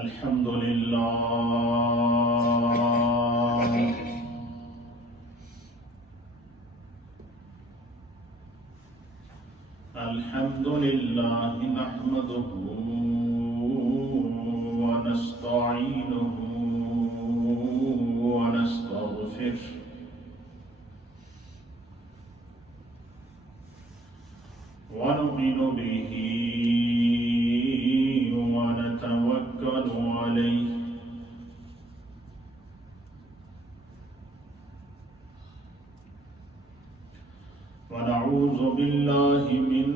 الحمد لله الحمد لله نحمده ونستعينه ونستغفره ونؤمن به ونتوكل عليه ونعوذ بالله من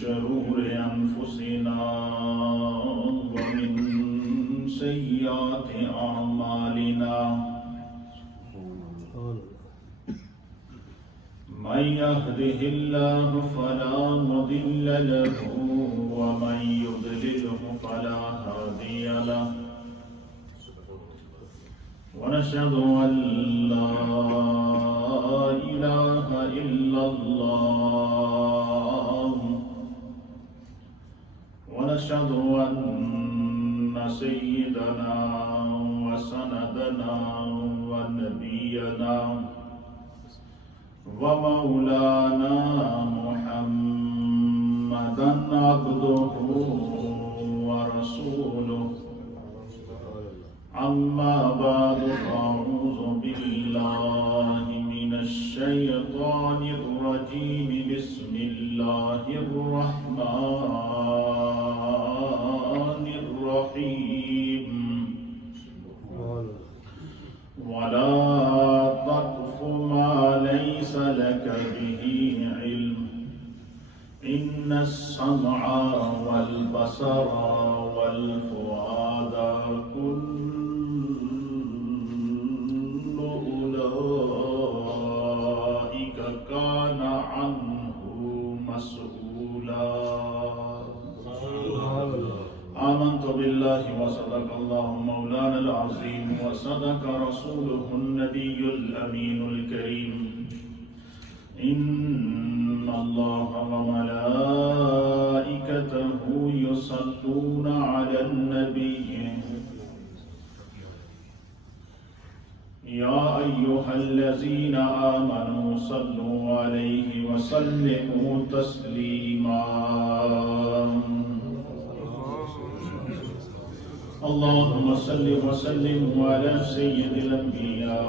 شرور أنفسنا ومن سيئات أعمالنا من يهده الله فلا مضل له ومن يضلله فلا هادي له ونشهد أن لا إله إلا الله ونشهد أن سيدنا وسندنا ونبينا ومولانا محمدا عبده ورسوله أما بعد فأعوذ بالله من الشيطان الرجيم بسم الله الرحمن الرحيم ولا تقف ما ليس لك به علم إن السمع والبصر والفؤاد كل أولئك كان عنه مسؤولا آمنت بالله وصدق الله مولانا العظيم وصدق رسوله النبي الأمين الكريم إن الله وملائكته يصلون على النبي يا أيها الذين آمنوا صلوا عليه وسلموا تسليما اللهم صل وسلم على سيد الأنبياء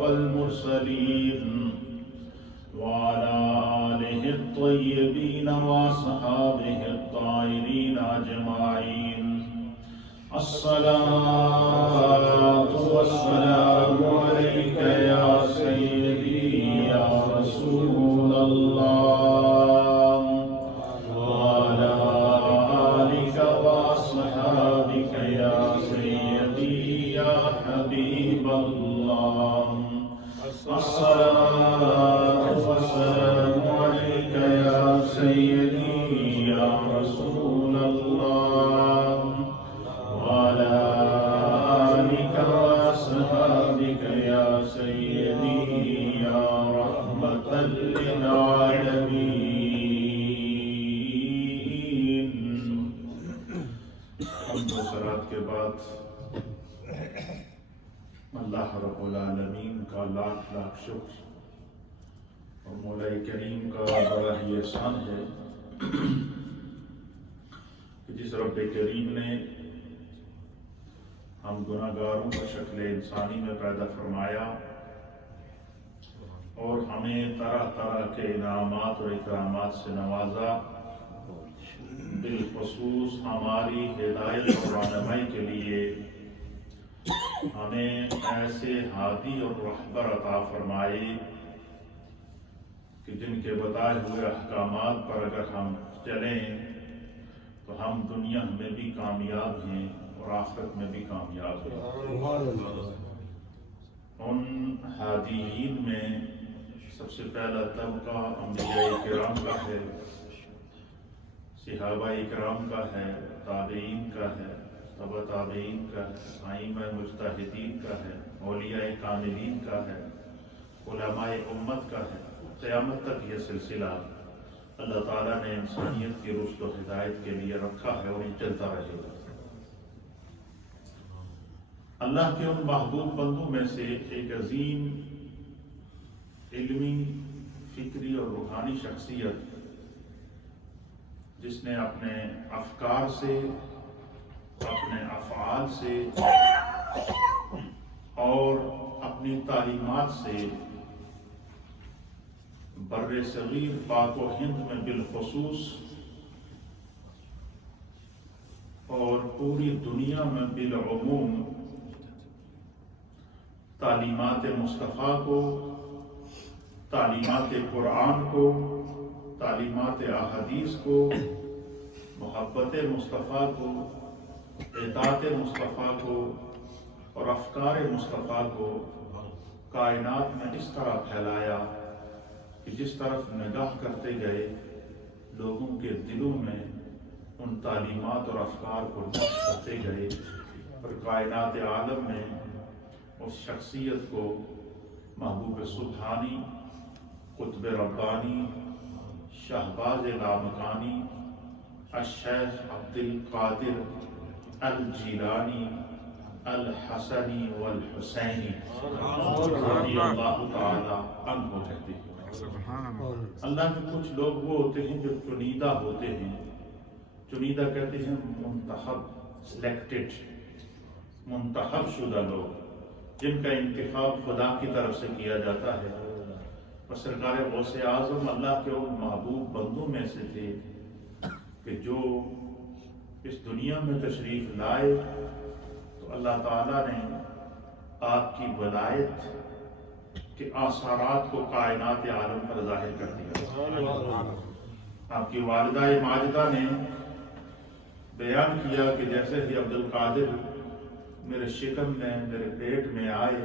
والمرسلين وعلى آله الطيبين وأصحابه الطاهرين أجمعين الصلاة والسلام عليك يا سيدي يا رسول الله وعلى آلك وأصحابك يا سيدي يا حبيب الله الصلاة والسلام عليك يا سيدي يا رسول الله وعلى آلك وأصحابك يا سيدي يا رحمة للعالمين حمد و صلات کے بعد اللہ رب العالمین کا لاکھ لاکھ شکر اور مولا کریم کا بڑا ہی احسان ہے کہ جس رب کریم نے ہم گناہ گاروں کو شکل انسانی میں پیدا فرمایا اور ہمیں طرح طرح کے انعامات اور اکرامات سے نوازا، بالخصوص ہماری ہدایت اور رہنمائی کے لیے ہمیں ایسے ہادی اور رہبر عطا فرمائے کہ جن کے بتائے ہوئے احکامات پر اگر ہم چلیں تو ہم دنیا میں بھی کامیاب ہیں اور آخرت میں بھی کامیاب ہیں۔ ان ہادیین میں سب سے پہلا طبقہ انبیاء کرام کا ہے، صحابہ اکرام کا ہے، تابعین کا ہے، تبع تابعین کا ہے، ائمہ مجتہدین کا ہے، اولیاء کاملین کا ہے، علماء امت کا ہے۔ قیامت تک یہ سلسلہ اللہ تعالیٰ نے انسانیت کی رشد و ہدایت کے لیے رکھا ہے اور یہ چلتا رہے گا۔ اللہ کے ان محبوب بندوں میں سے ایک عظیم علمی، فکری اور روحانی شخصیت جس نے اپنے افکار سے، اپنے افعال سے اور اپنی تعلیمات سے بر صغیر پاک و ہند میں بالخصوص اور پوری دنیا میں بالعموم تعلیمات مصطفیٰ کو، تعلیمات قرآن کو، تعلیمات احادیث کو، محبت مصطفیٰ کو، اطاعت مصطفیٰ کو اور افکار مصطفیٰ کو کائنات میں اس طرح پھیلایا کہ جس طرف نگاہ کرتے گئے لوگوں کے دلوں میں ان تعلیمات اور افکار کو نقش کرتے گئے اور کائنات عالم میں اس شخصیت کو محبوب سبحانی، قطب ربانی، شہباز لامکانی، الشیخ عبد القادر الجیلانی الحسنی والحسینی رضی اللہ تعالی عنہ کہتے ہیں۔ اللہ کے کچھ لوگ وہ ہوتے ہیں جو چنیدہ ہوتے ہیں، چنیدہ کہتے ہیں منتخب، سلیکٹڈ، منتخب شدہ لوگ جن کا انتخاب خدا کی طرف سے کیا جاتا ہے۔ اور سرکار غوث اعظم اللہ کے ان محبوب بندوں میں سے تھے کہ جو اس دنیا میں تشریف لائے تو اللہ تعالیٰ نے آپ کی ولایت کے آثارات کو کائنات عالم پر ظاہر کر دیا۔ آپ کی والدہ ماجدہ نے بیان کیا کہ جیسے ہی عبد القادر میرے شکم میں، میرے پیٹ میں آئے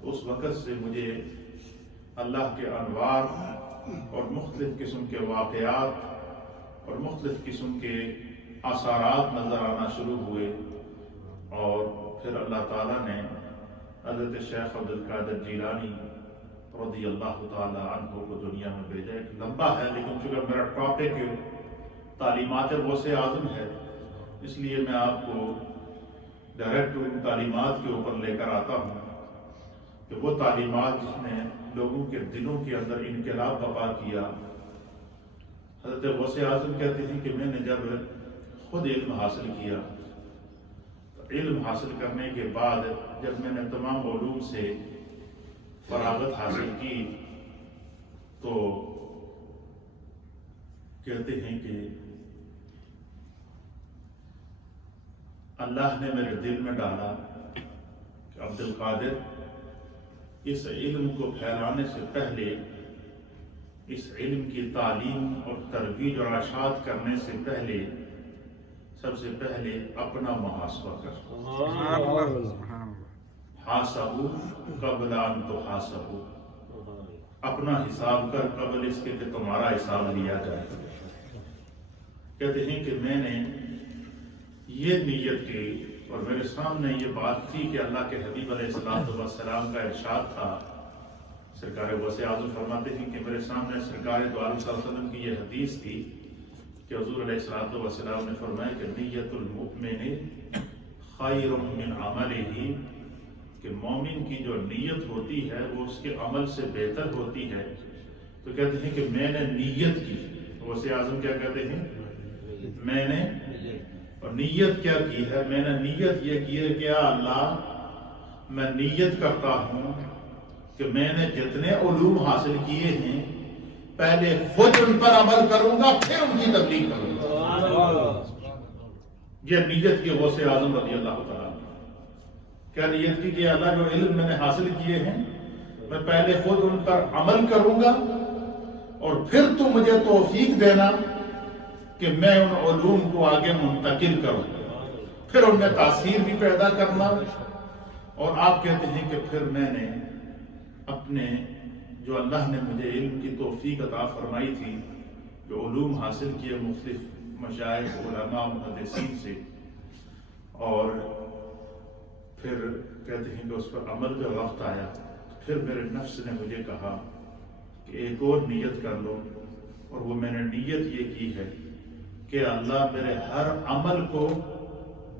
تو اس وقت سے مجھے اللہ کے انوار اور مختلف قسم کے واقعات اور مختلف قسم کے اثرات نظر آنا شروع ہوئے، اور پھر اللہ تعالیٰ نے حضرت شیخ عبد القادر جیلانی رضی اللہ تعالیٰ عنہ کو دنیا میں بھیجا۔ ایک لمبا ہے لیکن چونکہ میرا ٹاپک تعلیمات غوث اعظم ہے اس لیے میں آپ کو ڈائریکٹ ان تعلیمات کے اوپر لے کر آتا ہوں کہ وہ تعلیمات جس نے لوگوں کے دلوں کے اندر انقلاب برپا کیا۔ حضرت غوث اعظم کہتے ہیں کہ میں نے جب خود علم حاصل کیا، علم حاصل کرنے کے بعد جب میں نے تمام علوم سے فراغت حاصل کی تو کہتے ہیں کہ اللہ نے میرے دل میں ڈالا کہ عبد القادر اس علم کو پھیلانے سے پہلے، اس علم کی تعلیم اور ترویج اور اشاعت کرنے سے پہلے سب سے پہلے اپنا محاسبہ کر، حاسبوا قبل ان تحاسبوا، اپنا حساب کر قبل اس کے کہ تمہارا حساب لیا جائے۔ کہتے ہیں کہ میں نے یہ نیت کی اور میرے سامنے یہ بات تھی کہ اللہ کے حبیب علیہ السلام کا ارشاد تھا۔ سرکار غوث اعظم فرماتے ہیں کہ میرے سامنے سرکار دو عالم صلی اللہ علیہ وسلم کی یہ حدیث تھی کہ حضور علیہ السلام نے فرمایا کہ نیت المؤمن خیر من عملہ، کہ مومن کی جو نیت ہوتی ہے وہ اس کے عمل سے بہتر ہوتی ہے۔ تو کہتے ہیں کہ میں نے نیت کی، غوث اعظم کیا کہتے ہیں؟ میں نے، اور نیت کیا کی ہے؟ میں نے نیت یہ کی ہے کہ یا اللہ میں نیت کرتا ہوں کہ میں نے جتنے علوم حاصل کیے ہیں پہلے خود ان پر عمل کروں گا پھر ان کی تبلیغ کروں گا۔ یہ نیت کی غوث اعظم رضی اللہ تعالیٰ کیا نیت کی کہ اللہ جو علم میں نے حاصل کیے ہیں میں پہلے خود ان پر عمل کروں گا اور پھر تو مجھے توفیق دینا کہ میں ان علوم کو آگے منتقل کروں، پھر ان میں تاثیر بھی پیدا کرنا۔ اور آپ کہتے ہیں کہ پھر میں نے اپنے جو اللہ نے مجھے علم کی توفیق عطا فرمائی تھی، جو علوم حاصل کیے مختلف مشائخ، علماء، محدثین سے، اور پھر کہتے ہیں کہ اس پر عمل کا وقت آیا، پھر میرے نفس نے مجھے کہا کہ ایک اور نیت کر لو، اور وہ میں نے نیت یہ کی ہے کہ اللہ میرے ہر عمل کو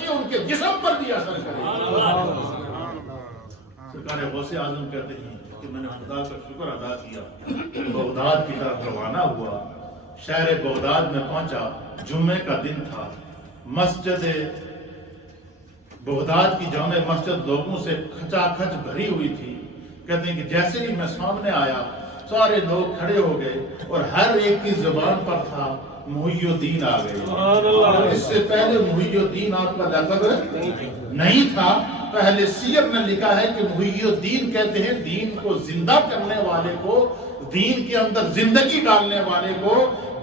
گی ان کے جسم پر بھی اثر کرے گی۔ سرکار غوث اعظم کہتے ہیں کہ میں نے خدا کا شکر ادا کیا، بغداد کی طرف روانہ ہوا، شہر بغداد میں پہنچا، جمعے کا دن تھا، مسجد بغداد کی جامع مسجد لوگوں سے کھچا کھچ بھری ہوئی تھی۔ کہتے ہیں کہ جیسے ہی میں سامنے آیا سارے لوگ کھڑے ہو گئے اور ہر ایک کی زبان پر تھا محی الدین آ گئے۔ اس سے پہلے محی الدین آپ کا لقب نہیں تھا۔ پہلے سیر نے لکھا ہے کہ محی الدین کہتے ہیں دین کو زندہ کرنے والے کو، دین کے اندر زندگی ڈالنے والے کو،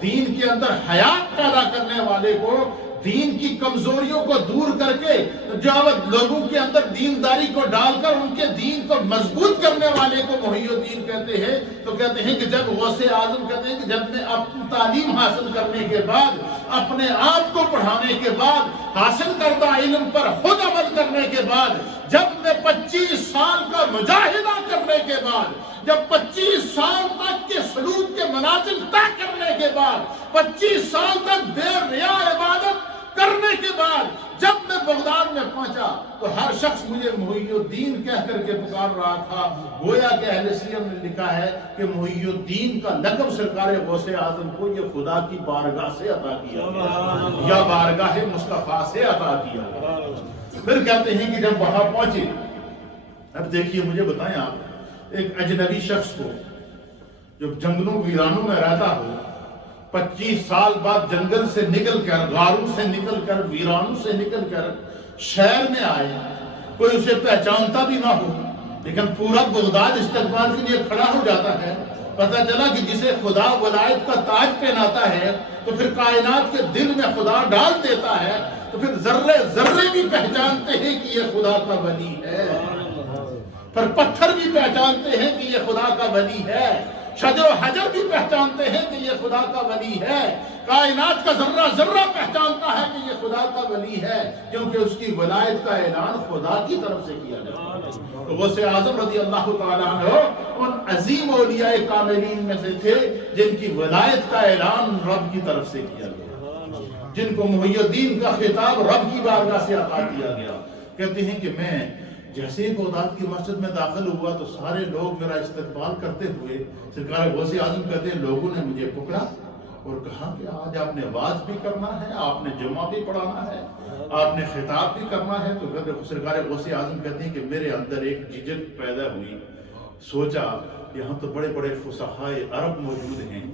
دین کے اندر حیات پیدا کرنے والے کو، دین کی کمزوریوں کو دور کر کے جاوت لوگوں کے اندر دینداری کو ڈال کر ان کے دین کو مضبوط کرنے والے کو محی الدین کہتے ہیں۔ تو کہتے ہیں کہ جب غوث اعظم کہتے ہیں کہ جب میں اپنی تعلیم حاصل کرنے کے بعد، اپنے آپ کو پڑھانے کے بعد، حاصل کردہ علم پر خود عمل کرنے کے بعد، جب میں 25 سال کا مجاہدہ کرنے کے بعد، جب 25 سال تک کے سلوک کے منازل طے کرنے کے بعد، 25 سال تک بے ریا عبادت کرنے کے بعد جب میں بغداد میں پہنچا تو ہر شخص مجھے محی الدین کہہ کر کے پکار رہا تھا۔ گویا کہ اہل سیر نے لکھا ہے کہ محی الدین کا لقب سرکار غوث اعظم کو یہ خدا کی بارگاہ سے عطا کیا گیا یا بارگاہ مصطفیٰ سے عطا کیا گیا۔ پھر کہتے ہیں کہ جب وہاں پہنچے، اب دیکھیے مجھے بتائیں آپ، ایک اجنبی شخص کو جو جنگلوں ویرانوں میں رہتا ہو، 25 سال بعد جنگل سے نکل کر، غاروں سے نکل کر، ویرانوں سے نکل کر شہر میں آئے، کوئی اسے پہچانتا بھی نہ ہو، لیکن پورا بغداد استقبال کے لیے کھڑا ہو جاتا ہے۔ پتہ چلا کہ جسے خدا ولایت کا تاج پہناتا ہے تو پھر کائنات کے دل میں خدا ڈال دیتا ہے، تو پھر ذرے ذرے بھی پہچانتے ہیں کہ یہ خدا کا ولی ہے، پھر پتھر بھی پہچانتے ہیں کہ یہ خدا کا ولی ہے، شجر و حجر بھی پہچانتے ہیں کہ یہ خدا کا ولی ہے، کائنات کا ذرہ ذرہ پہچانتا ہے کہ یہ خدا کا ولی ہے، کیونکہ اس کی ولایت کا اعلان خدا کی طرف سے کیا جاتا ہے۔ تو غوث اعظم رضی اللہ تعالیٰ عنہ ان عظیم اولیاء کاملین میں سے تھے جن کی ولایت کا اعلان رب کی طرف سے کیا گیا، جن کو محی الدین کا خطاب رب کی بارگاہ سے عطا کیا گیا۔ کہتے ہیں کہ میں جیسے ہی بغداد کی مسجد میں داخل ہوا تو سارے لوگ میرا استقبال کرتے ہوئے، سرکار غوث اعظم کہتے ہیں لوگوں نے مجھے پکڑا اور کہا کہ آج آپ نے واعظ بھی کرنا ہے، آپ نے جمعہ بھی پڑھانا ہے، آپ نے خطاب بھی کرنا ہے۔ تو سرکار غوث اعظم کہتے ہیں کہ میرے اندر ایک جھجک پیدا ہوئی، سوچا یہاں تو بڑے بڑے فصحاء عرب موجود ہیں،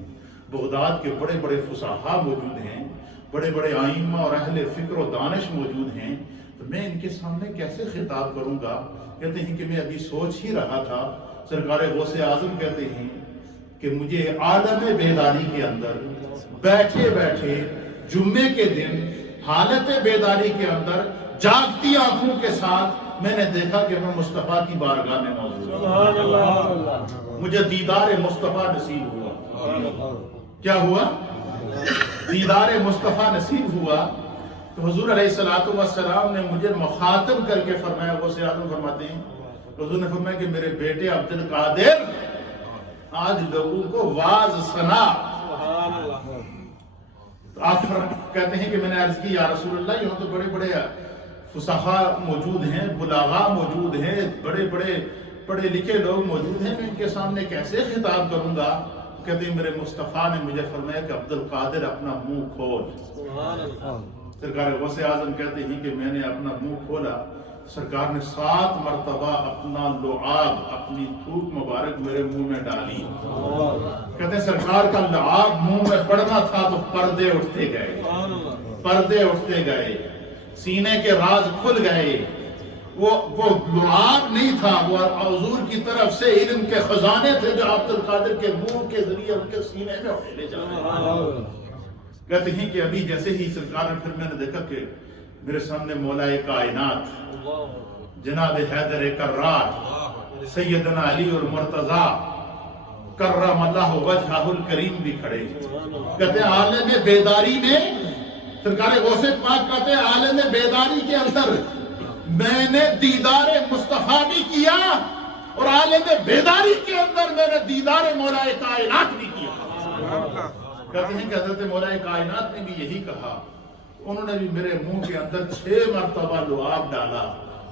بغداد کے بڑے بڑے فصحاء موجود ہیں، بڑے بڑے ائمہ اور اہل فکر و دانش موجود ہیں، تو میں ان کے سامنے کیسے خطاب کروں گا؟ کہتے ہیں کہ میں ابھی سوچ ہی رہا تھا، سرکار غوث اعظم کہتے ہیں کہ مجھے عالم بیداری کے اندر بیٹھے بیٹھے جمعے کے دن حالت بیداری کے اندر جاگتی آنکھوں کے ساتھ میں نے دیکھا کہ میں مصطفیٰ کی بارگاہ میں موجود ہوں، مجھے دیدار مصطفیٰ نصیب ہوا۔ کیا ہوا؟ دیدار مصطفیٰ نصیب ہوا۔ تو حضور علیہ السلام نے مجھے مخاطب کر کے فرمایا، غوث اعظم فرماتے ہیں حضور نے فرمایا کہ میرے بیٹے عبد القادر آج لوگوں کو واعظ سنا۔ تو آپ کہتے ہیں کہ میں نے عرض کی یا رسول اللہ یہاں تو بڑے بڑے فصحاء موجود ہیں، بلاغاء موجود ہیں، بڑے بڑے پڑھے لکھے لوگ موجود ہیں، میں ان کے سامنے کیسے خطاب کروں گا؟ کہتے ہیں میرے مصطفیٰ نے مجھے فرمایا کہ عبد القادر اپنا منہ کھول۔ سرکار غوث اعظم کہتے ہیں کہ میں نے اپنا منہ کھولا، سرکار نے 7 مرتبہ اپنا لعاب، اپنی تھوک مبارک میرے منہ میں ڈالی۔ کہتے ہیں سرکار کا لعاب منہ میں پڑنا تھا تو پردے اٹھتے گئے، پردے اٹھتے گئے، سینے کے راز کھل گئے۔ وہ لعاب نہیں تھا، وہ حضور کی طرف سے علم کے خزانے تھے جو عبد القادر کے منہ کے ذریعے ان کے سینے میں اٹھے جا رہے۔ کہتے ہیں کہ ابھی جیسے ہی سرکار نے، پھر میں نے دیکھا کہ میرے سامنے مولا کائنات جناب حیدر کرار سیدنا علی اور مرتضیٰ کرم اللہ وجہہ الکریم بھی کھڑے۔ کہتے ہیں عالم بیداری میں، سرکار غوث پاک کہتے ہیں عالم بیداری کے اندر میں نے دیدار مصطفیٰ بھی کیا اور عالم بیداری کے اندر میں نے دیدار مولا کائنات بھی کیا۔ کہتے ہیں کہ حضرت مولا کائنات نے بھی یہی کہا انہوں نے بھی میرے منہ کے اندر 6 مرتبہ لعاب ڈالا۔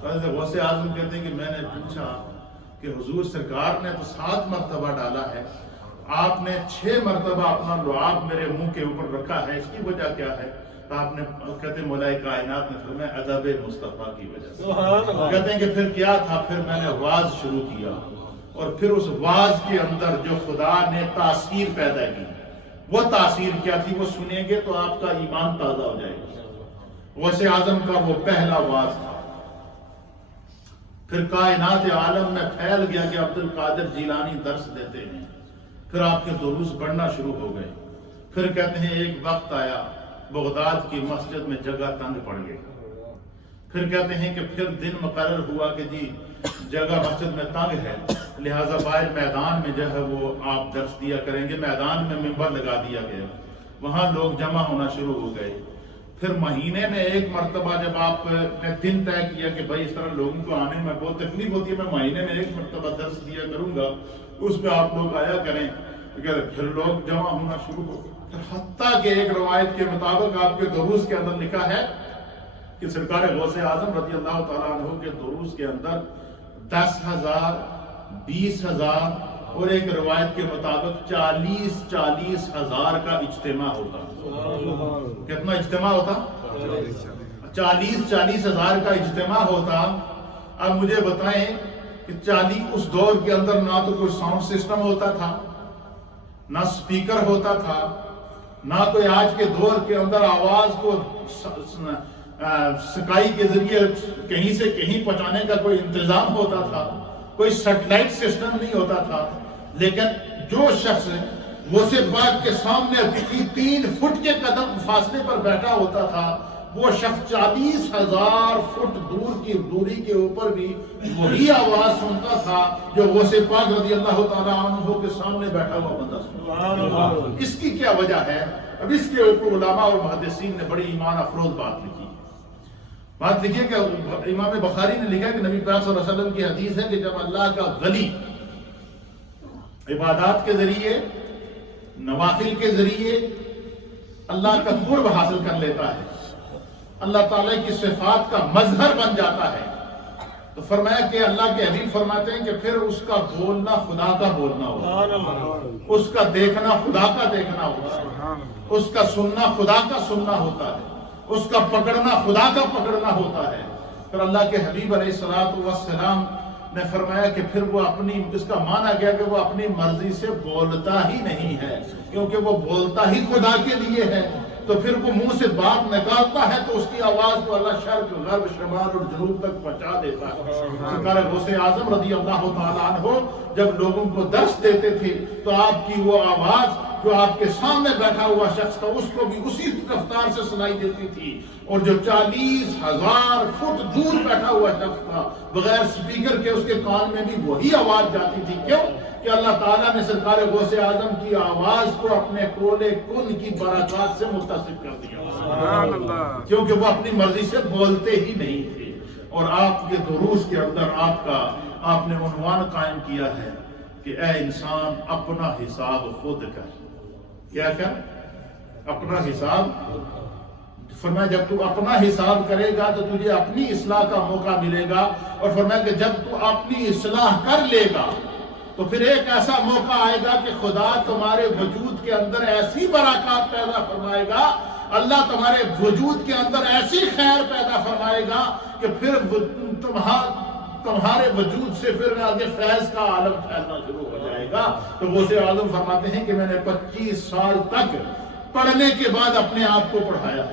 حضرت غوث اعظم کہتے ہیں کہ میں نے پوچھا کہ حضور سرکار نے تو 7 مرتبہ ڈالا ہے، آپ نے 6 مرتبہ اپنا لعاب میرے منہ کے اوپر رکھا ہے، اس کی وجہ کیا ہے؟ تو آپ نے کہتے ہیں مولا کائنات نے فرمایا ادب مصطفیٰ کی وجہ سے۔ کہتے ہیں کہ پھر کیا تھا؟ پھر میں نے واز شروع کیا، اور پھر اس واز کے اندر جو خدا نے تاثیر پیدا کی، وہ تاثیر کیا تھی وہ سنیں گے تو آپ کا ایمان تازہ ہو جائے گا۔ غوث اعظم کا وہ پہلا واز تھا، پھر کائنات عالم میں پھیل گیا کہ عبد القادر جیلانی درس دیتے ہیں، پھر آپ کے دروس بڑھنا شروع ہو گئے۔ پھر کہتے ہیں ایک وقت آیا بغداد کی مسجد میں جگہ تنگ پڑ گئی، پھر کہتے ہیں کہ پھر دن مقرر ہوا کہ جی جگہ مسجد میں تنگ ہے، لہٰذا باہر میدان میں جو ہے وہ آپ درس دیا کریں گے۔ میدان میں ممبر لگا دیا گیا، وہاں لوگ جمع ہونا شروع ہو گئے۔ پھر مہینے میں ایک مرتبہ جب آپ نے دن طے کیا کہ بھائی اس طرح لوگوں کو آنے میں بہت تکلیف ہوتی ہے، میں مہینے میں ایک مرتبہ درس دیا کروں گا، اس میں آپ لوگ آیا کریں، پھر لوگ جمع ہونا شروع ہو گئے۔ حتیٰ کہ ایک روایت کے مطابق آپ کے دروس کے اندر لکھا ہے کہ سرکار غوث اعظم رضی اللہ تعالیٰ عنہ کے دروس کے اندر 10,000 20,000 اور ایک روایت کے مطابق 40,000 کا اجتماع ہوتا۔ کتنا اجتماع ہوتا؟ 40,000 کا اجتماع ہوتا۔ اب مجھے بتائیں کہ اس دور کے اندر نہ تو کوئی ساؤنڈ سسٹم ہوتا تھا، نہ سپیکر ہوتا تھا، نہ کوئی آج کے دور کے اندر آواز کو سکائی کے ذریعے کہیں سے کہیں پہنچانے کا کوئی انتظام ہوتا تھا، کوئی سیٹلائٹ سسٹم نہیں ہوتا تھا، لیکن جو شخص غوث پاک کے سامنے 3 فٹ کے قدم فاصلے پر بیٹھا ہوتا تھا، وہ شخص 40,000 فٹ دور کی دوری کے اوپر بھی وہی آواز سنتا تھا جو غوث پاک رضی اللہ تعالیٰ عنہ کے سامنے بیٹھا ہوا بندہ سنتا۔ اس کی کیا وجہ ہے؟ اب اس کے اوپر علماء اور محدثین نے بڑی ایمان افروز بات لکھی کہ امام بخاری نے لکھا کہ نبی پاک صلی اللہ علیہ وسلم کی حدیث ہے کہ جب اللہ کا ولی عبادات کے ذریعے، نوافل کے ذریعے اللہ کا قرب حاصل کر لیتا ہے، اللہ تعالیٰ کی صفات کا مظہر بن جاتا ہے، تو فرمایا کہ اللہ کے حبیب فرماتے ہیں کہ پھر اس کا بولنا خدا کا بولنا ہوتا ہے، اس کا دیکھنا خدا کا دیکھنا ہوتا ہے، اس کا سننا خدا کا سننا ہوتا ہے، اس کا پکڑنا خدا کا پکڑنا ہوتا ہے۔ پھر اللہ کے حبیب علیہ السلام نے فرمایا کہ پھر وہ اس کا معنی کیا کہ وہ اپنی مرضی سے بولتا ہی نہیں ہے، کیونکہ وہ بولتا ہی خدا کے لیے ہے، تو پھر وہ منہ سے بات نکالتا ہے تو اس کی آواز کو اللہ شرق، غرب، شمال اور جنوب تک پہنچا دیتا ہے۔ سرکار غوث اعظم رضی اللہ تعالیٰ عنہ جب لوگوں کو درس دیتے تھے تو آپ کی وہ آواز جو آپ کے سامنے بیٹھا ہوا شخص تھا اس کو بھی اسی رفتار سے سنائی دیتی تھی، اور جو 40,000 فٹ دور بیٹھا ہوا شخص تھا بغیر سپیکر کے اس کے کان میں بھی وہی آواز جاتی تھی۔ کیوں؟ کہ اللہ تعالیٰ نے سرکار غوث اعظم کی آواز کو اپنے کولے کن کی برکات سے متصف کر دیا، کیونکہ وہ اپنی مرضی سے بولتے ہی نہیں تھے۔ اور آپ کے دروس کے اندر آپ نے عنوان قائم کیا ہے کہ اے انسان اپنا حساب خود کر۔ کیا اپنا حساب؟ فرمایا جب تو اپنا حساب کرے گا تو تجھے اپنی اصلاح کا موقع ملے گا، اور فرمایا کہ جب تو اپنی اصلاح کر لے گا تو پھر ایک ایسا موقع آئے گا کہ خدا تمہارے وجود کے اندر ایسی برکات پیدا فرمائے گا، اللہ تمہارے وجود کے اندر ایسی خیر پیدا فرمائے گا کہ پھر تمہارے وجود سے پھر آگے فیض کا عالم پھیلنا شروع ہو جائے گا۔ تو غوث اعظم فرماتے ہیں کہ میں نے 25 سال تک پڑھنے کے بعد اپنے آپ کو پڑھایا،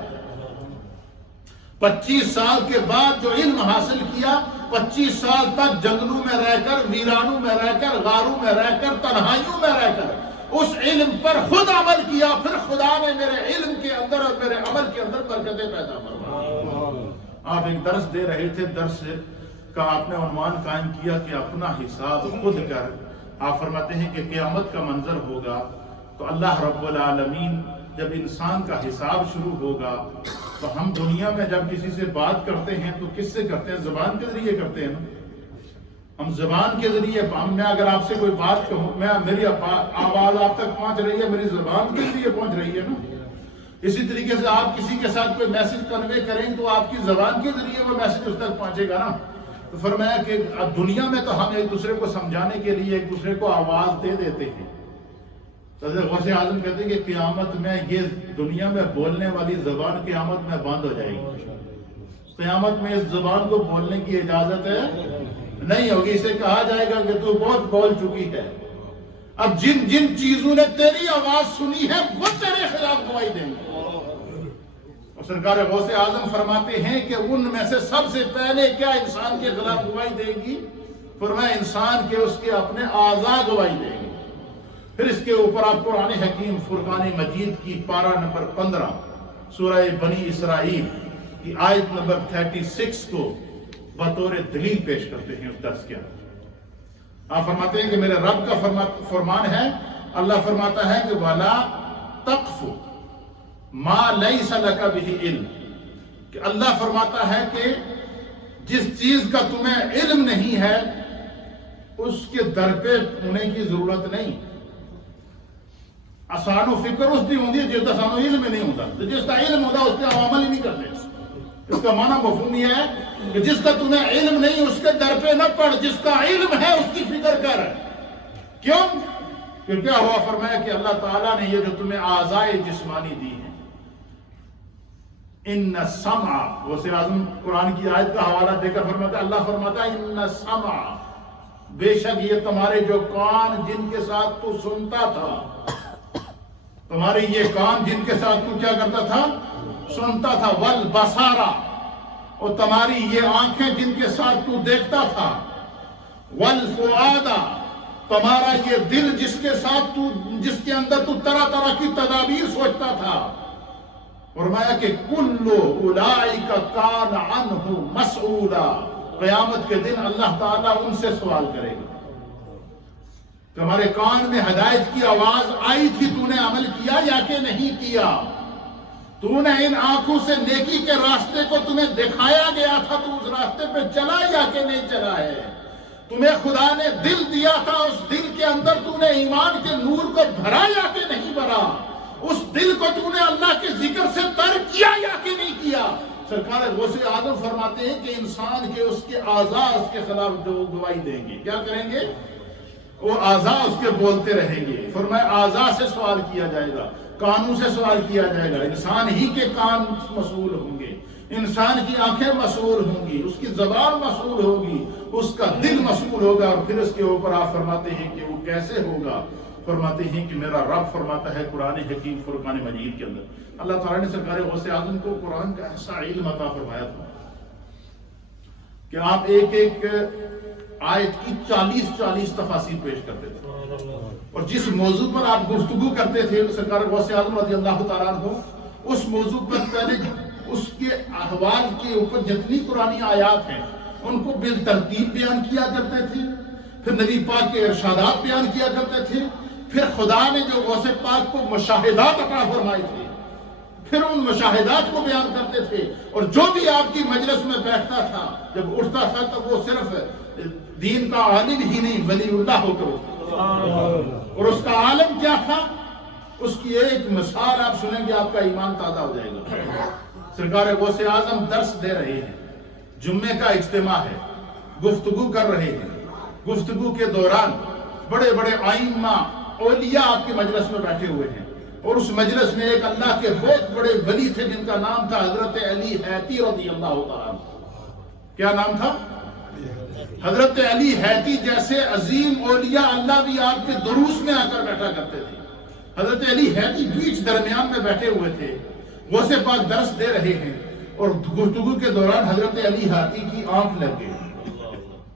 25 سال کے بعد جو علم حاصل کیا، 25 سال تک جنگلوں میں رہ کر، ویرانوں میں رہ کر، غاروں میں رہ کر، تنہائیوں میں رہ کر اس علم پر خود عمل کیا، پھر خدا نے میرے علم کے اندر اور میرے عمل کے اندر برکتیں پیدا فرمائیں۔ آپ ایک درس دے رہے تھے، درس کا آپ نے عنوان قائم کیا کہ اپنا حساب خود کر۔ آپ فرماتے ہیں کہ قیامت کا منظر ہوگا تو اللہ رب العالمین جب انسان کا حساب شروع ہوگا تو ہم دنیا میں جب کسی سے بات کرتے ہیں تو کس سے کرتے ہیں؟ زبان کے ذریعے کرتے ہیں نا۔ ہم زبان کے ذریعے، میں اگر آپ سے کوئی بات کہوں، میری آواز آپ تک پہنچ رہی ہے، میری زبان کے ذریعے پہنچ رہی ہے نا۔ اسی طریقے سے آپ کسی کے ساتھ کوئی میسج کنوے کریں تو آپ کی زبان کے ذریعے وہ میسج اس تک پہنچے گا نا. تو فرمایا کہ اب دنیا میں تو ہم ایک دوسرے کو سمجھانے کے لیے ایک دوسرے کو آواز دے دیتے ہیں. حضرت غوث اعظم کہتے ہیں کہ قیامت میں یہ دنیا میں بولنے والی زبان قیامت میں بند ہو جائے گی. قیامت میں اس زبان کو بولنے کی اجازت ہے نہیں ہوگی. اسے کہا جائے گا کہ تو بہت بول چکی ہے. اب جن جن چیزوں نے تیری آواز سنی ہے وہ تیرے خلاف گواہی دیں گے. اور سرکار غوث اعظم فرماتے ہیں کہ ان میں سے سب سے پہلے کیا انسان کے خلاف گواہی دے گی؟ فرمایا انسان کے اس کے اپنے اعضاء گواہی دیں گے. پھر اس کے اوپر آپ قرآن حکیم فرقان مجید کی پارہ نمبر 15 سورہ بنی اسرائیل کی آیت نمبر 36 کو بطور دلیل پیش کرتے ہیں اس درس کے اندر. آپ فرماتے ہیں کہ میرے رب کا فرمان ہے. اللہ فرماتا ہے کہ وَلَا تَقْفُ مَا لَيْسَ لَكَ بِهِ عِلْمٍ، کہ اللہ فرماتا ہے کہ جس چیز کا تمہیں علم نہیں ہے اس کے در پہ ہونے کی ضرورت نہیں. آسانو فکر اس دی ہوندی ہے جس کا سانو علم نہیں ہوتا. تو جس کا علم ہوتا اس کے عمل ہی نہیں کرتے. اس کا معنی مفہوم یہ ہے کہ جس کا تمہیں علم نہیں اس کے در پہ نہ پڑ، جس کا علم ہے اس کی فکر کر. کیوں؟ کہ کیا ہوا؟ فرمایا کہ اللہ تعالیٰ نے یہ جو تمہیں اعضاء جسمانی دی ہیں، ان السمع، غوث اعظم قرآن کی آیت کا حوالہ دے کر فرماتا ہے، اللہ فرماتا ہے ان السمع، بے شک یہ تمہارے جو کان جن کے ساتھ تو سنتا تھا، تمہارے یہ کان جن کے ساتھ تو کیا کرتا تھا؟ سنتا تھا. والبصارا، اور تمہاری یہ آنکھیں جن کے ساتھ تو دیکھتا تھا. والفؤادا، تمہارا یہ دل جس کے ساتھ جس کے اندر تو طرح طرح کی تدابیر سوچتا تھا. فرمایا کہ کل اولئک کان عنہ مسئولا، قیامت کے دن اللہ تعالیٰ ان سے سوال کرے گا. تمہارے کان میں ہدایت کی آواز آئی تھی، تو نے عمل کیا یا کہ نہیں کیا؟ تو نے ان آنکھوں سے نیکی کے راستے کو تمہیں دکھایا گیا تھا، تو اس راستے پہ چلا یا کہ نہیں چلا ہے؟ تمہیں خدا نے دل دیا تھا، اس دل کے اندر تو نے ایمان کے نور کو بھرا یا کہ نہیں بھرا؟ اس دل کو تو نے اللہ کے ذکر سے تر کیا یا کہ نہیں کیا؟ سرکار غوث اعظم فرماتے ہیں کہ انسان کے اس کے اعضاء اس کے خلاف جو گواہی دیں گے. کیا کریں گے؟ وہ اعضاء اس کے بولتے رہیں گے. فرمایا اعضاء سے سوال کیا جائے گا، کانوں سے سوال کیا جائے گا. انسان ہی کے کان مسئول ہوں گے، انسان کی آنکھیں مسئول ہوں گی، اس کی زبان مسئول ہوگی، اس کا دل مسئول ہوگا. اور پھر اس کے اوپر آپ فرماتے ہیں کہ وہ کیسے ہوگا؟ فرماتے ہیں کہ میرا رب فرماتا ہے قرآن حکیم فرقان مجید کے اندر، اللہ تعالیٰ نے سرکار غوث اعظم کو قرآن کا ایسا علم عطا فرمایا تھا کہ آپ ایک ایک آیت کی 40 تفاسیر پیش کرتے تھے. اور جس موضوع پر آپ گفتگو کرتے تھے سرکار غوث اعظم رضی اللہ تعالیٰ عنہ، اس موضوع پر پہلے اس کے احوال کے اوپر جتنی قرآنی آیات ہیں ان کو بالترتیب بیان کیا کرتے تھے. پھر نبی پاک کے ارشادات بیان کیا کرتے تھے. پھر خدا نے جو غوث پاک کو مشاہدات عطا فرمائے تھے، پھر ان مشاہدات کو بیان کرتے تھے. اور جو بھی آپ کی مجلس میں بیٹھتا تھا، جب اٹھتا تھا تو وہ صرف دین کا عالم ہی نہیں ولی اللہ ہو کر اٹھتا. اور اس کا عالم کیا تھا؟ اس کی ایک مثال آپ سنیں گے آپ کا ایمان تازہ ہو جائے گا. سرکار غوث اعظم درس دے رہے ہیں، جمعے کا اجتماع ہے، گفتگو کر رہے ہیں. گفتگو کے دوران بڑے بڑے ائمہ اولیاء آپ کے مجلس میں بیٹھے ہوئے ہیں. اور اس مجلس میں ایک اللہ کے بہت بڑے ولی تھے جن کا نام تھا حضرت علی حیتی رضی اللہ تعالیٰ. کیا نام تھا؟ حضرت علی حیتی جیسے عظیم اولیاء اللہ بھی آپ کے دروس میں آ کر بیٹھا کرتے تھے. حضرت علی حیتی بیچ درمیان میں بیٹھے ہوئے تھے، غوث پاک درس دے رہے ہیں. اور گفتگو کے دوران حضرت علی حیتی کی آنکھ لگ گئی.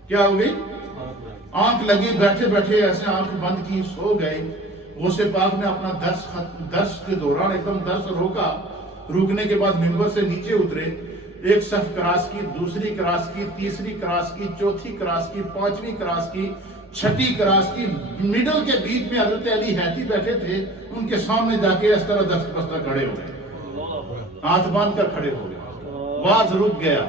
کیا ہو گئی؟ آنکھ لگی. بیٹھے بیٹھے ایسے آنکھ بند کی، سو گئے. غوث پاک نے اپنا درس کے دوران ایک دم درس روکا. روکنے کے بعد منبر سے نیچے اترے. ایک صف کراس کی، دوسری کراس کی، تیسری کراس کی، چوتھی کراس کی، پانچویں کراس کی، چھٹی کراس کی. میڈل کے بیچ میں حضرت علی حیتی بیٹھے تھے. ان کے سامنے جا کے اس طرح دست بستہ کھڑے ہو گئے، ہاتھ باندھ کر کھڑے ہو گئے. واز رک گیا،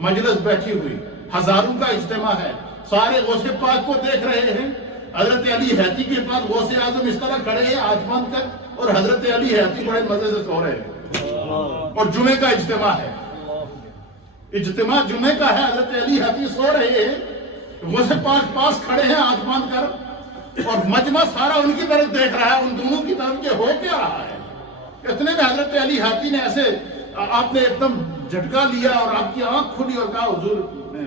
مجلس بیٹھی ہوئی، ہزاروں کا اجتماع ہے، سارے غوث پاک کو دیکھ رہے ہیں. حضرت علی حیتی کے پاس غوث اعظم اس طرح کھڑے ہیں ہاتھ باندھ کر. اور حضرت علی حیاتی بڑے مزے سے سو رہے ہیں، اور جمعے کا اجتماع ہے، اجتماع جمعے کا ہے، حضرت علی حیاتی سو رہے ہیں، غوث پاک پاس کھڑے ہیں آنکھ باندھ کر، اور مجمع سارا ان کی طرف دیکھ رہا ہے، ان دونوں کی طرف کہ ہو کیا رہا ہے۔ اتنے میں حضرت علی حیاتی نے ایسے آپ نے ایک دم جھٹکا لیا اور آپ کی آنکھ کھلی اور کہا حضور میں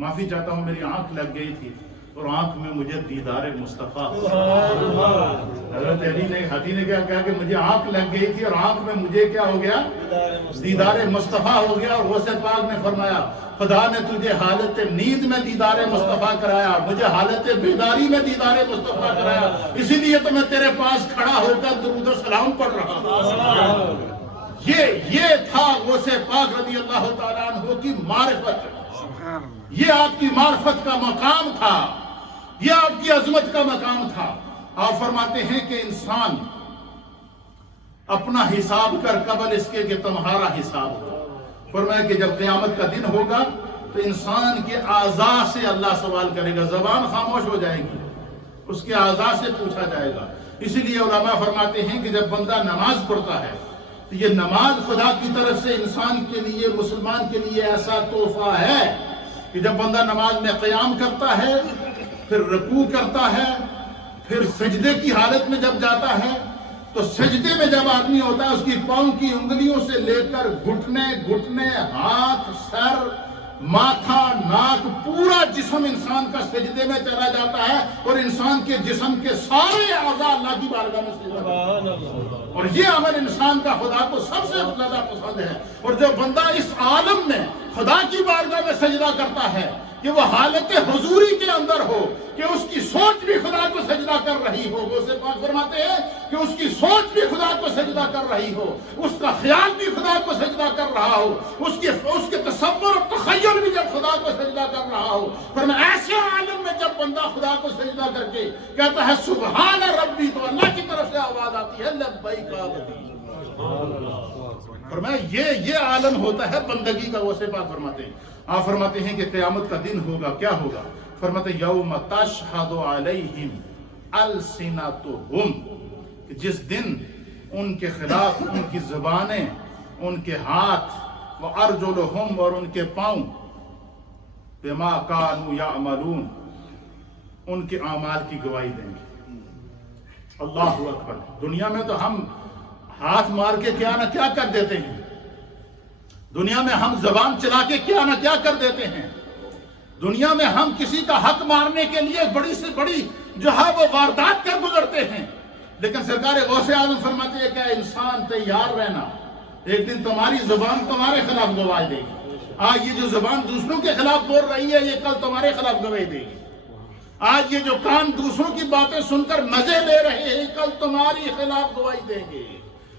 معافی چاہتا ہوں، میری آنکھ لگ گئی تھی اور آنکھ میں مجھے دیدار مصطفیٰ۔ حضرت علی نے حیاتی نے کیا کہا کہ مجھے آنکھ لگ گئی تھی اور آنکھ میں مجھے کیا ہو گیا؟ دیدار مصطفیٰ ہو گیا۔ اور غوث پاک نے فرمایا خدا نے تجھے حالت نیند میں دیدار مصطفیٰ کرایا، مجھے حالت بیداری میں دیدار مصطفیٰ کرایا، اسی لیے تو میں تیرے پاس کھڑا ہو کر درود و سلام پڑھ رہا ہوں۔ یہ تھا غوث پاک رضی اللہ تعالیٰ عنہ کی معرفت، یہ آپ کی معرفت کا مقام تھا، یہ آپ کی عظمت کا مقام تھا۔ آپ فرماتے ہیں کہ انسان اپنا حساب کر قبل اس کے کہ تمہارا حساب ہو۔ فرمایا کہ جب قیامت کا دن ہوگا تو انسان کے اعضاء سے اللہ سوال کرے گا، زبان خاموش ہو جائے گی، اس کے اعضاء سے پوچھا جائے گا۔ اسی لیے علماء فرماتے ہیں کہ جب بندہ نماز پڑھتا ہے تو یہ نماز خدا کی طرف سے انسان کے لیے، مسلمان کے لیے ایسا تحفہ ہے کہ جب بندہ نماز میں قیام کرتا ہے، پھر رکوع کرتا ہے، پھر سجدے کی حالت میں جب جاتا ہے تو سجدے میں جب آدمی ہوتا ہے اس کی پاؤں کی انگلیوں سے لے کر گھٹنے، ہاتھ، سر، ماتھا، ناک، پورا جسم انسان کا سجدے میں چلا جاتا ہے، اور انسان کے جسم کے سارے اعضاء اللہ کی بارگاہ میں سجدہ کرتے ہیں۔ اور یہ عمل انسان کا خدا کو سب سے زیادہ پسند ہے۔ اور جو بندہ اس عالم میں خدا کی بارگاہ میں سجدہ کرتا ہے کہ وہ حالت حضوری کے اندر ہو، کہ اس کی سوچ بھی خدا کو سجدہ کر رہی ہو۔ غوث پاک فرماتے ہیں کہ اس کی سوچ بھی خدا کو سجدہ کر رہی ہو، اس کا خیال بھی خدا کو سجدہ کر رہا ہو، اس کے تصور اور تخیل بھی جب خدا کو سجدہ کر رہا ہو۔ فرمایا ایسے عالم میں جب بندہ خدا کو سجدہ کر کے کہتا ہے سبحان ربی، تو اللہ کی طرف سے آواز آتی ہے لبیک عبدی۔ فرمایا یہ عالم ہوتا ہے بندگی کا۔ غوث پاک فرماتے ہیں، آپ فرماتے ہیں کہ قیامت کا دن ہوگا، کیا ہوگا؟ فرماتے ہیں یوم تشہد علیہم السنتہم، کہ جس دن ان کے خلاف ان کی زبانیں، ان کے ہاتھ، وارجلہم، اور ان کے پاؤں، بما کانوا یعملون، ان کے اعمال کی گواہی دیں گے۔ اللہ اکبر۔ دنیا میں تو ہم ہاتھ مار کے کیا نہ کیا کر دیتے ہیں، دنیا میں ہم زبان چلا کے کیا نہ کیا کر دیتے ہیں، دنیا میں ہم کسی کا حق مارنے کے لیے بڑی سے بڑی جو ہے وہ واردات کر گزرتے ہیں، لیکن سرکار غوث اعظم فرماتے ہیں کہ انسان تیار رہنا، ایک دن تمہاری زبان تمہارے خلاف گواہی دے گی۔ آج یہ جو زبان دوسروں کے خلاف بول رہی ہے، یہ کل تمہارے خلاف گواہی دے گی۔ آج یہ جو کان دوسروں کی باتیں سن کر مزے لے رہے ہیں، کل تمہاری خلاف گواہی دیں گے۔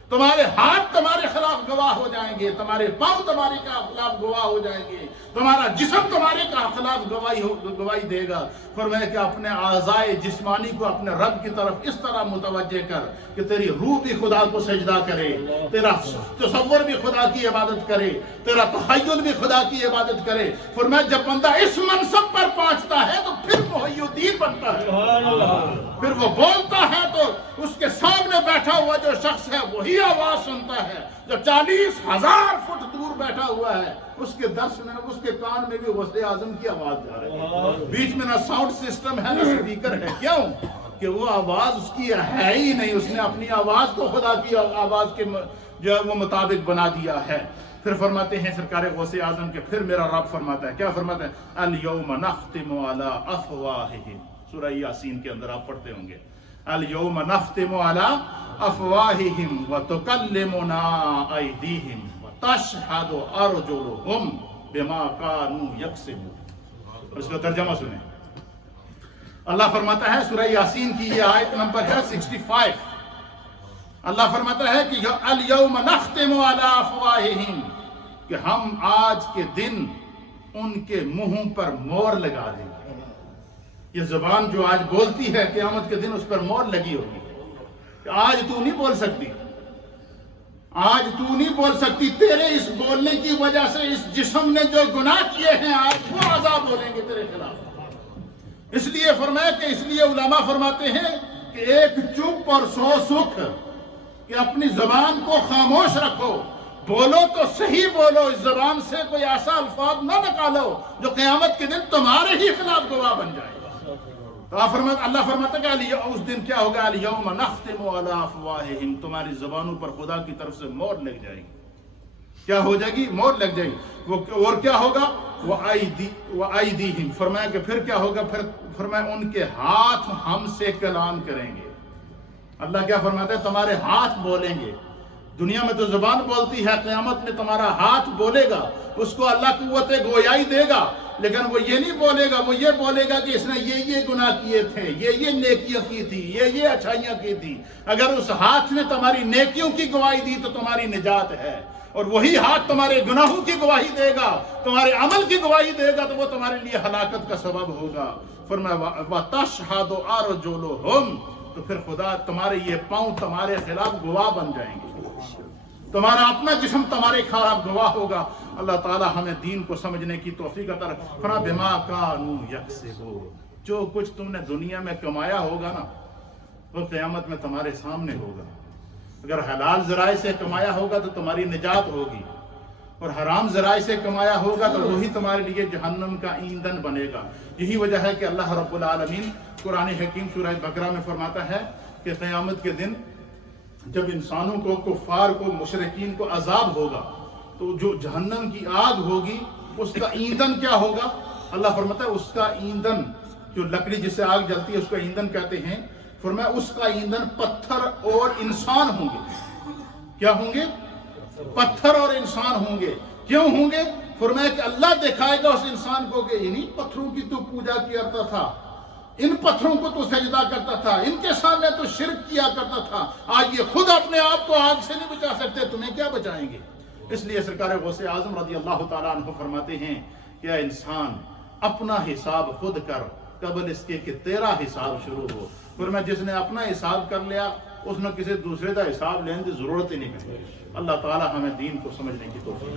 تمہارے ہاتھ تمہارے خلاف گواہ ہو جائیں گے، تمہارے پاؤں تمہارے خلاف گواہ ہو جائیں گے، تمہارا جسم تمہارے خلاف گواہی دے گا۔ فرمایا کہ اپنے اعضائے جسمانی کو اپنے رب کی طرف اس طرح متوجہ کر کہ تیری روح بھی خدا کو سجدہ کرے، تیرا تصور بھی خدا کی عبادت کرے، تیرا تخیل بھی خدا کی عبادت کرے۔ فرمایا جب بندہ اس منصب پر پہنچتا ہے تو پھر محی الدین بنتا ہے، پھر وہ بولتا ہے تو اس کے سامنے بیٹھا ہوا جو شخص ہے وہی آواز سنتا ہے، جو 40,000 فٹ دور بیٹھا ہوا ہے اس کے درس میں، اس کے کان میں بھی غوث اعظم کی آواز جا رہی ہے۔ بیچ میں نہ ساؤنڈ سسٹم ہے نہ سپیکر ہے، کیوں کہ وہ آواز اس کی ہے ہی نہیں، اس نے اپنی آواز کو خدا کی آواز کے جو ہے وہ مطابق بنا دیا ہے۔ پھر فرماتے ہیں سرکار غوث اعظم کے پھر میرا رب فرماتا ہے، کیا فرماتا ہے؟ الیوم نختم علی افواہہم، سورہ یاسین کے اندر آپ پڑھتے ہوں گے، الیوم نختم علی افواہہم وتکلمنا ایدیہم وتشہد ارجلہم بما کانوا یکسبون۔ اس کا ترجمہ سنیں۔ اللہ فرماتا ہے سورہ یاسین کی یہ آیت نمبر ہے 65۔ اللہ فرماتا ہے کہ الیوم نختم علی افواہہم، کہ ہم آج کے دن ان کے منہوں پر مور لگا دیں گے۔ یہ زبان جو آج بولتی ہے قیامت کے دن اس پر مور لگی ہوگی کہ آج تو نہیں بول سکتی، آج تو نہیں بول سکتی، تیرے اس بولنے کی وجہ سے اس جسم نے جو گناہ کیے ہیں آج وہ عذاب بولیں گے تیرے خلاف۔ اس لیے فرمایا کہ اس لیے علماء فرماتے ہیں کہ ایک چپ اور 100 سکھ، کہ اپنی زبان کو خاموش رکھو، بولو تو صحیح بولو، اس زبان سے کوئی ایسا الفاظ نہ نکالو جو قیامت کے دن تمہارے ہی خلاف گواہ بن جائے گا۔ تو اللہ فرماتا ہے کہ اس دن کیا ہوگا، الیوم نختم علی افواہہم، تمہاری زبانوں پر خدا کی طرف سے مہر لگ جائے گی۔ کیا ہو جائے گی؟ مہر لگ جائے گی۔ اور کیا ہوگا؟ وَأَيْدِيهِمْ، فرمایا کہ پھر کیا ہوگا؟ پھر فرمایا ان کے ہاتھ ہم سے کلام کریں گے۔ اللہ کیا فرماتا ہے؟ تمہارے ہاتھ بولیں گے۔ دنیا میں تو زبان بولتی ہے، قیامت میں تمہارا ہاتھ بولے گا، اس کو اللہ قوت گویائی دے گا، لیکن وہ یہ نہیں بولے گا، وہ یہ بولے گا کہ اس نے یہ گناہ کیے تھے، یہ نیکیاں کی تھی، یہ اچھائیاں کی تھی۔ اگر اس ہاتھ نے تمہاری نیکیوں کی گواہی دی تو تمہاری نجات ہے، اور وہی ہاتھ تمہارے گناہوں کی گواہی دے گا، تمہارے عمل کی گواہی دے گا، تو وہ تمہارے لیے ہلاکت کا سبب ہوگا۔ فرمایا وَتَشْهَدُ أَرْجُلُهُمْ، تو پھر خدا تمہارے یہ پاؤں تمہارے خلاف گواہ بن جائیں گے، تمہارا اپنا جسم تمہارے خلاف گواہ ہوگا۔ اللہ تعالی ہمیں دین کو سمجھنے کی توفیق عطا فرمائے۔ فرمایا بما كانوا يكسبون، جو کچھ تم نے دنیا میں کمایا ہوگا نا، وہ قیامت میں تمہارے سامنے ہوگا۔ اگر حلال ذرائع سے کمایا ہوگا تو تمہاری نجات ہوگی، اور حرام ذرائع سے کمایا ہوگا تو وہی تمہارے لیے جہنم کا ایندھن بنے گا۔ یہی وجہ ہے کہ اللہ رب العالمین قرآن حکیم سورہ بقرہ میں فرماتا ہے کہ قیامت کے دن جب انسانوں کو، کفار کو، مشرکین کو عذاب ہوگا، تو جو جہنم کی آگ ہوگی اس کا ایندھن کیا ہوگا؟ اللہ فرماتا ہے اس کا ایندھن، جو لکڑی جس سے آگ جلتی ہے اس کا ایندھن کہتے ہیں، فرمایا اس کا ایندھن پتھر اور انسان ہوں گے۔ کیا ہوں گے؟ پتھر اور انسان ہوں گے۔ کیوں ہوں گے؟ فرمایا کہ اللہ دکھائے گا اس انسان کو کہ انہی پتھروں کی تو پوجا کرتا تھا، ان پتھروں کو تو سجدہ کرتا تھا، ان کے سامنے تو شرک کیا کرتا تھا، آج یہ خود اپنے آپ کو آگ سے نہیں بچا سکتے، تمہیں کیا بچائیں گے؟ اس لیے سرکار غوث اعظم رضی اللہ تعالیٰ عنہ فرماتے ہیں کہ اے انسان، اپنا حساب خود کر قبل اس کے کہ تیرا حساب شروع ہو۔ فرمایا جس نے اپنا حساب کر لیا، اس نے کسی دوسرے کا حساب لینے کی ضرورت ہی نہیں پڑی۔ اللہ تعالیٰ ہمیں دین کو سمجھنے کی توفیق